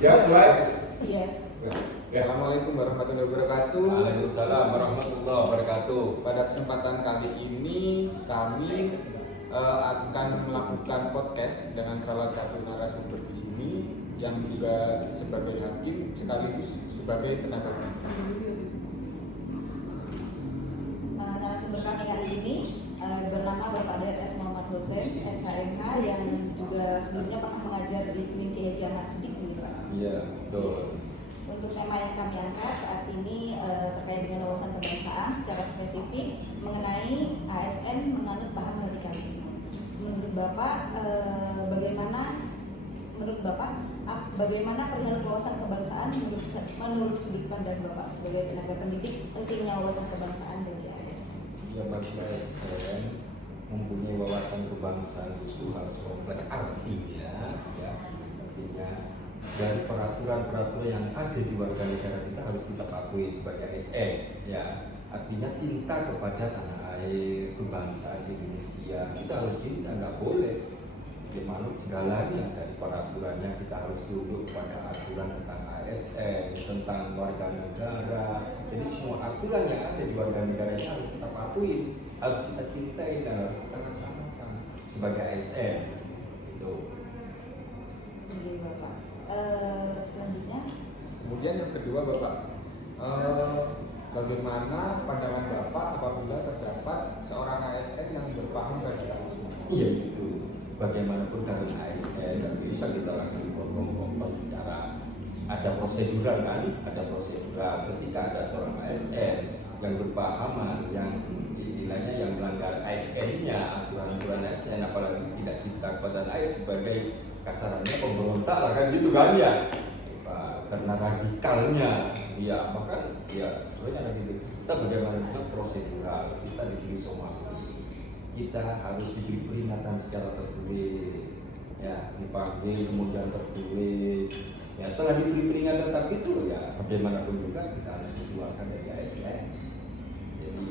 Siap, baik. Iya. Assalamualaikum warahmatullahi wabarakatuh. Waalaikumsalam warahmatullahi wabarakatuh. Pada kesempatan kali ini kami akan melakukan podcast dengan salah satu narasumber di sini yang juga sebagai hakim sekaligus sebagai tenaga pendidik. Narasumber kami kali ini bernama Bapak Dayat S. Muhammad Hussein, SHMH, yang juga sebelumnya pernah mengajar di Twin Ki Haji Ahmad Siddiq. Iya, betul. Untuk tema yang kami angkat saat ini terkait dengan wawasan kebangsaan secara spesifik mengenai ASN menganut paham radikalisme. Menurut Bapak, bagaimana perihal wawasan kebangsaan menurut sudut pandang Bapak sebagai tenaga pendidik, pentingnya wawasan kebangsaan bagi ASN? Ya, bagi ASN mempunyai wawasan kebangsaan itu harus kompleks, artinya dari peraturan-peraturan yang ada di warga negara kita harus kita patuhi sebagai ASN, ya. Artinya cinta kepada tanah air, kebangsaan Indonesia, kita harus cinta, nggak boleh manut segalanya. Dari peraturannya kita harus tunduk pada aturan tentang ASN, tentang warga negara. Jadi semua aturan yang ada di warga negara ini harus kita patuhi, harus kita cintai dan harus kita laksanakan sebagai ASN. Itu. Iya, Bapak. Selanjutnya. Kemudian yang kedua Bapak, bagaimana pandangan Bapak apabila terdapat seorang ASN yang berpaham radikalisme? Iya, itu. Bagaimanapun kalau ASN dan bisa kita langsung kompos secara ada prosedural kan, ada prosedural. Ketika ada seorang ASN yang berpahaman, yang istilahnya yang melanggar ASN-nya, aturan-aturan ASN, apalagi tidak cinta kepada air sebagai kasarannya pemberontak lah kan gitu kan ya, karena radikalnya, ya bahkan ya sebenarnya ada gitu. Kita bagaimana prosedural, kita diberi somasi, kita harus diberi peringatan secara tertulis, ya dipanggil kemudian tertulis, ya setelah diberi peringatan tapi itu ya bagaimanapun juga kita harus dikeluarkan dari ASN. Jadi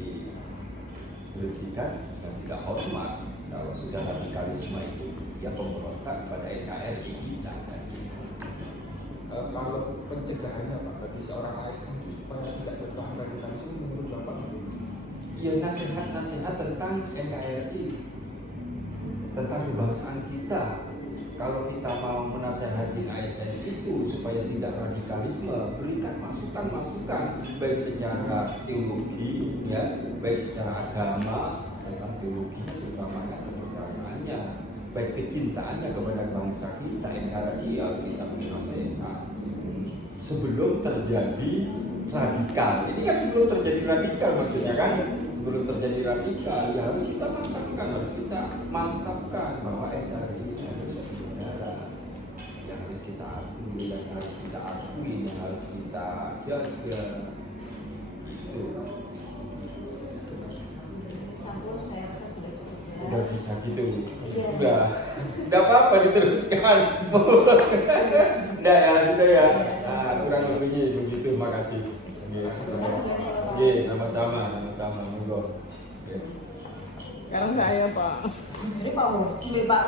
diberhentikan dan tidak hormat kalau sudah radikalisme itu ya pemberontak pada NKRI kita. Kalau pencegahannya Pak bagi seorang ASN supaya tidak berpaham radikalisme menurut Bapak? Ya nasihat-nasihat tentang NKRI, tentang kebangsaan kita. Kalau kita mau menasehati ASN itu supaya tidak radikalisme, berikan masukan-masukan baik secara teologi, ya, baik secara agama, tentang teologi utamanya kepercayaannya, baik kecintaannya kepada bangsa kita, NKRI harus kita beri nasihat. Sebelum terjadi radikal, ini kan sebelum terjadi radikal maksudnya kan? Sebelum terjadi radikal, ya harus kita mantapkan bahwa NKRI ini adalah suatu negara yang harus kita akui, yang harus kita jaga. Itu. Sampun, saya rasa sudah cukup jelas. Udah bisa gitu. Iya. Udah apa-apa diteruskan. Udah ya, sudah ya. Nah, kurang lebihnya begitu. Makasih. Oke, sama-sama. Monggo. Sekarang saya Pak. Jadi Pak